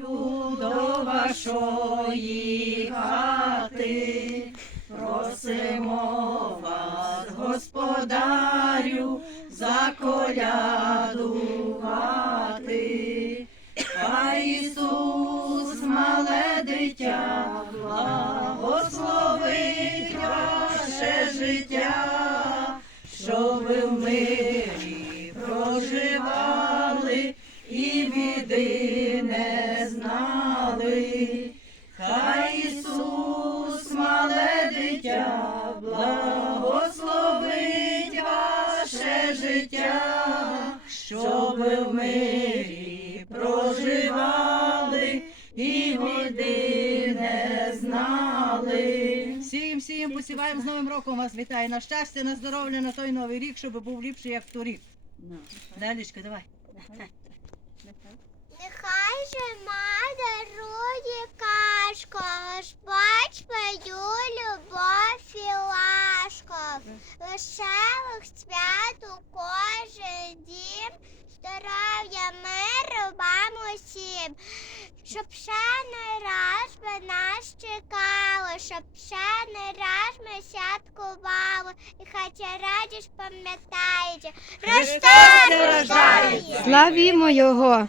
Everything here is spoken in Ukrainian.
до вашої хати, просимо вас, господарю, заколядувати. Хай Ісус, мале дитя, благословить ваше життя, біди не знали. Хай Ісус, мале дитя, благословить ваше життя, щоб ви в мирі проживали і біди не знали. Всім всім посіваємо з Новим роком вас вітаю. На щастя, на здоров'я, на той новий рік, щоб був ліпший, як торік. Далічка, давай. Нехай же дарує кашку, Господь твою любов і ласку. Веселих свят у кожен дім, здоров'я, миру вам усім. Щоб ще не раз ви нас чекали, щоб ще не раз ми святкували, і хай радість пам'ятаєте. Христос рождається! Славімо Його!